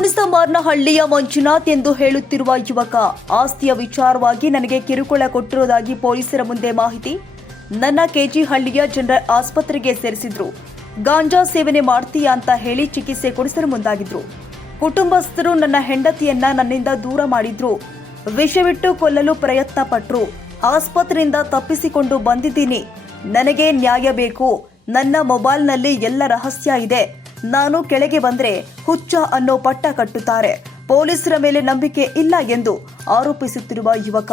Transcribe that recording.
ಹುಣಸಮಾರ್ನಹಳ್ಳಿಯ ಮಂಜುನಾಥ್ ಎಂದು ಹೇಳುತ್ತಿರುವ ಯುವಕ, ಆಸ್ತಿಯ ವಿಚಾರವಾಗಿ ನನಗೆ ಕಿರುಕುಳ ಕೊಟ್ಟಿರುವುದಾಗಿ ಪೊಲೀಸರ ಮುಂದೆ ಮಾಹಿತಿ. ನನ್ನ ಕೆಜಿ ಹಳ್ಳಿಯ ಜನರಲ್ ಆಸ್ಪತ್ರೆಗೆ ಸೇರಿಸಿದ್ರು. ಗಾಂಜಾ ಸೇವನೆ ಮಾಡ್ತೀಯಾ ಅಂತ ಹೇಳಿ ಚಿಕಿತ್ಸೆ ಕೊಡಿಸಲು ಮುಂದಾಗಿದ್ರು. ಕುಟುಂಬಸ್ಥರು ನನ್ನ ಹೆಂಡತಿಯನ್ನ ನನ್ನಿಂದ ದೂರ ಮಾಡಿದ್ರು. ವಿಷವಿಟ್ಟು ಕೊಲ್ಲಲು ಪ್ರಯತ್ನ ಪಟ್ರು ಆಸ್ಪತ್ರೆಯಿಂದ ತಪ್ಪಿಸಿಕೊಂಡು ಬಂದಿದ್ದೀನಿ. ನನಗೆ ನ್ಯಾಯ ಬೇಕು. ನನ್ನ ಮೊಬೈಲ್ನಲ್ಲಿ ಎಲ್ಲ ರಹಸ್ಯ ಇದೆ. ನಾನು ಕೆಳಗೆ ಬಂದ್ರೆ ಹುಚ್ಚ ಅನ್ನೋ ಪಟ್ಟ ಕಟ್ಟುತ್ತಾರೆ. ಪೊಲೀಸರ ಮೇಲೆ ನಂಬಿಕೆ ಇಲ್ಲ ಎಂದು ಆರೋಪಿಸುತ್ತಿರುವ ಯುವಕ.